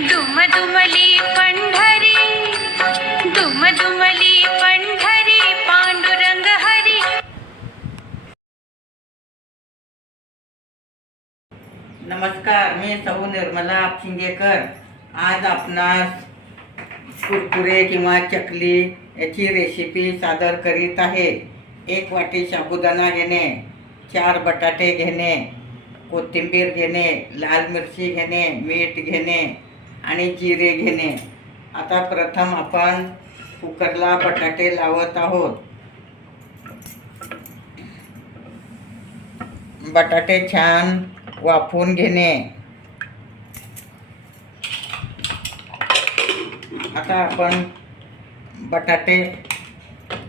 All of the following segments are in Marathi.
दुमदुमली पंढरी, दुमदुमली पंढरी, पांडुरंग हरी. नमस्कार, मी सौ निर्मला आपशिंगेकर. आज आपणास कुरकुरे किंवा चकली याची रेसिपी सादर करीत आहे. 1 वाटी साबुदाणा घेणे, 4 बटाटे घेणे, कोथिंबीर घेणे, लाल मिरची घेणे, मीठ घेणे आणि जिरे घेणे. आता प्रथम आपण कुकरला बटाटे लावत आहोत. बटाटे छान वाफवून घेणे. आता आपण बटाटे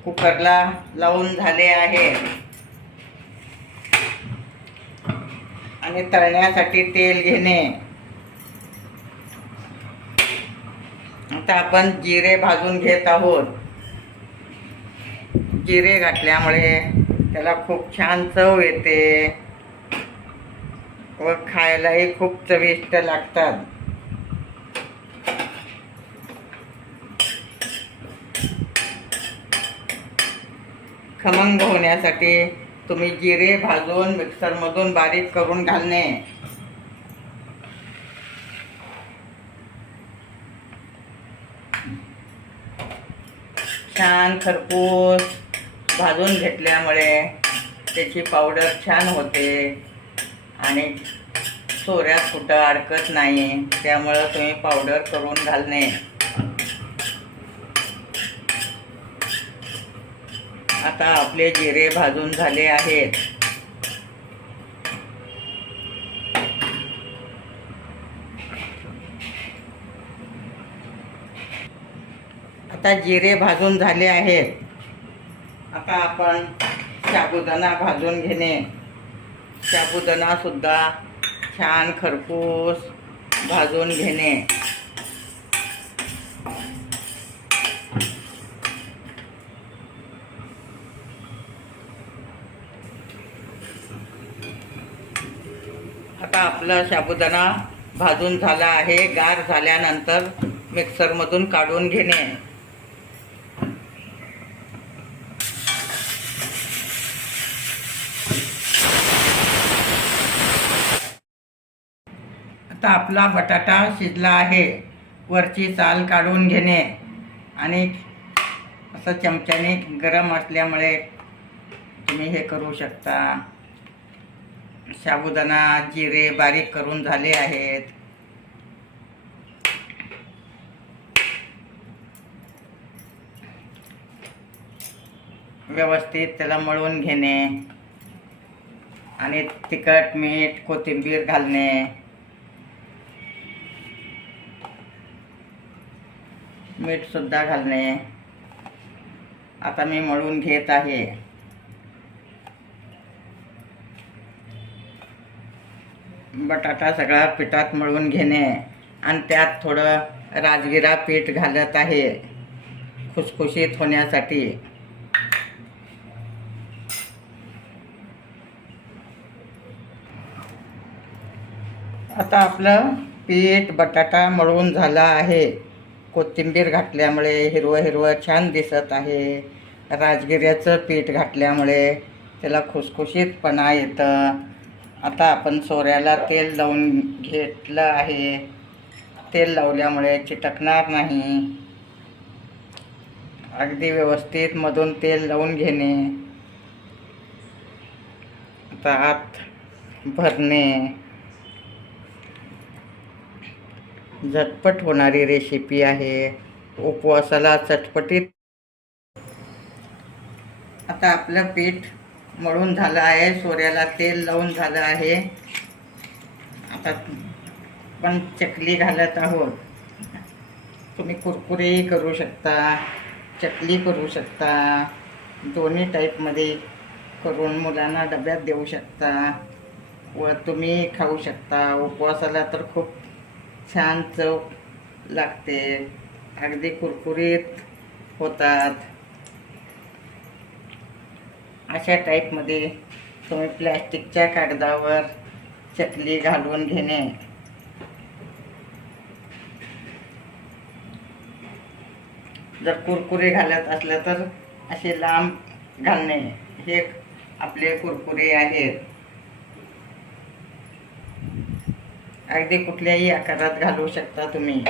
कुकरला लावून झाले आहे आणि तळण्यासाठी तेल घेणे. आता आपण जिरे भाजून घेत आहोत. जिरे घातल्यामुळे त्याला खूप छान चव येते व खायलाही खूप चविष्ट लागतात. खमंग होण्यासाठी तुम्ही जिरे भाजून मिक्सरमधून बारीक करून घालणे. छान खरपूस भाजून घेतल्यामुळे त्याची पावडर छान होते आणि सोऱ्यात कुठं अडकत नाही. त्यामुळं तुम्ही पावडर करून घालणे. आता आपले जिरे भाजून झाले आहेत. आता जिरे भाजून झाले आहेत. आता आपण साबुदाणा भाजून घेणे. साबुदाणा सुद्धा छान खरपूस भाजून घेणे. आता आपला साबुदाणा भाजून झाला आहे. गार झाल्यानंतर मिक्सरमधून काढून घेणे. आता आपला बटाटा शिजला आहे. वरची साल काढून घेणे आणि असं चमच्याने गरम असल्यामुळे तुम्ही हे करू शकता. साबुदाणा जिरे बारीक करून झाले आहेत. व्यवस्थित त्याला मळून घेणे आणि तिखट मीठ कोथिंबीर घालणे. मीठ सुद्धा घालणे. आता मी मळून घेत आहे. बटाटा सगळा पिठात मळून घेणे आणि त्यात थोडं राजगिरा पीठ घालत आहे खुसखुशीत होण्यासाठी. आता आपलं पीठ बटाटा मळून झाला आहे. कोथिंबीर घातल्यामुळे हिरवं हिरवं छान दिसत आहे. राजगिऱ्याचं पीठ घातल्यामुळे त्याला खुसखुशीतपणा येतं. आता आपण सोऱ्याला तेल लावून घेतलं आहे. तेल लावल्यामुळे चिटकणार नाही. अगदी व्यवस्थित मधून तेल लावून घेणे. आता आत भरणे. झटपट होणारी रेसिपी आहे. उपवासाला चटपटीत. आता आपलं पीठ मळून झालं आहे. सोऱ्याला तेल लावून झालं आहे. आता आपण चकली घालत आहोत. तुम्ही कुरकुरेही करू शकता, चकली करू शकता. दोन्ही टाईपमध्ये करून मुलांना डब्यात देऊ शकता व तुम्ही खाऊ शकता. उपवासाला तर खूप छान चव लागते. अगदी कुरकुरीत होतात. अशा टाईपमध्ये तुम्ही प्लॅस्टिकच्या कागदावर चकली घालून घेणे. जर कुरकुरे घालत असलं तर असे लांब घालणे. हे आपले कुरकुरे आहेत. अगदी कुठल्याही आकारात घालू शकता तुम्ही.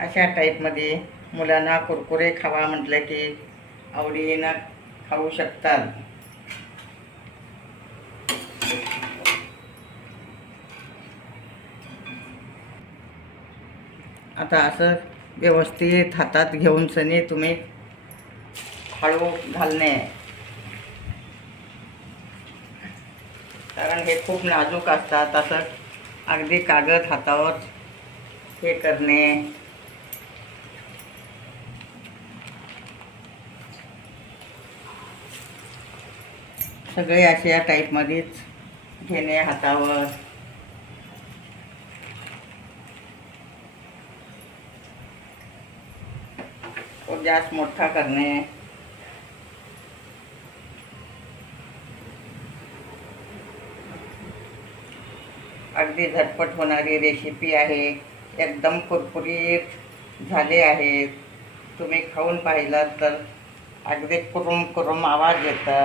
अशा टाईपमध्ये मुलांना कुरकुरे खावा म्हटलं की आवडीनं खाऊ शकतात. आता असं व्यवस्थित हातात घेऊन सनी तुम्ही हळू घालणे, कारण हे खूप नाजूक असतात. असं अगदी कागद हातावर हे करणे. सगळे असे या टाईपमध्येच घेणे हातावर. तो जास्त मोठा करणे. अगदी झटपट होणारी रेसिपी आहे. एकदम कुरकुरीत झाले आहेत. तुम्ही खाऊन पाहिलात तर अगदी कुरुम कुरुम आवाज येतो.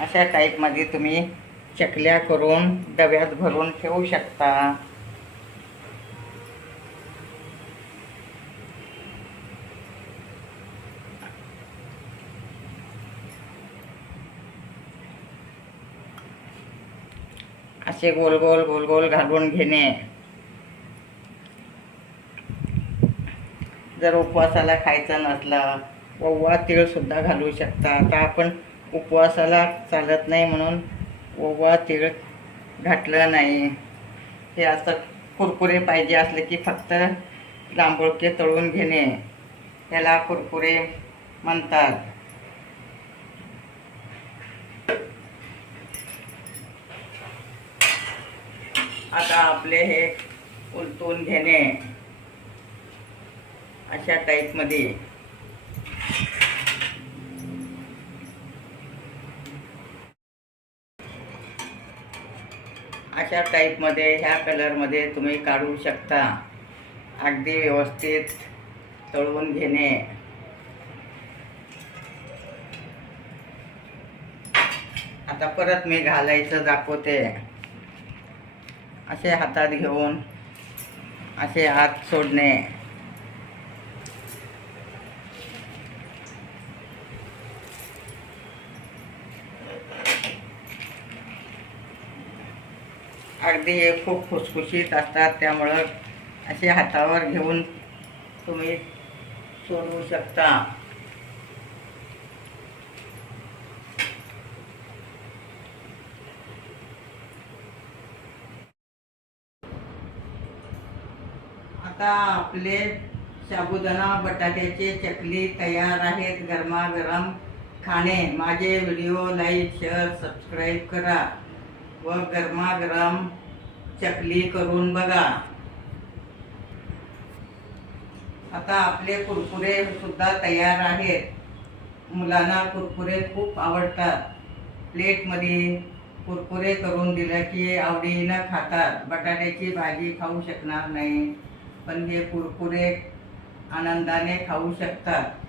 अशा टाईपमध्ये तुम्ही चकल्या करून डब्यात भरून ठेवू शकता. असे गोल गोल गोल गोल घालून घेणे. जर उपवासाला खायचं नसलं ओवा तीळ सुद्धा घालू शकता. आता आपण उपवासाला चालत नाही म्हणून ओवा तीळ घातलं नाही. हे असं कुरकुरे पाहिजे असले की फक्त लांबुळके तळून घेणे, त्याला कुरकुरे म्हणतात. आता आपले हे उलटून घेणे अशा टाईपमध्ये. अशा टाईपमध्ये ह्या कलरमध्ये तुम्ही काढू शकता. अगदी व्यवस्थित तळून घेणे. आता परत मी घालायचं दाखवते. असे हातात घेऊन असे हात सोडणे. अगदी हे खूप खुसखुशीत असतात, त्यामुळं असे हातावर घेऊन तुम्ही सोडवू शकता. आता आपले साबुदाणा बटाट्याचे चकली तयार आहेत. गरमागरम खाणे. माझे व्हिडिओ लाईक शेअर सबस्क्राईब करा व गरमागरम चकली करून बघा. आता आपले कुरकुरे सुद्धा तयार आहेत. मुलांना कुरकुरे खूप आवडतात. प्लेटमध्ये कुरकुरे करून दिलं की आवडीनं खातात. बटाट्याची भाजी खाऊ शकणार नाही, पण हे कुरकुरे आनंदाने खाऊ शकतात.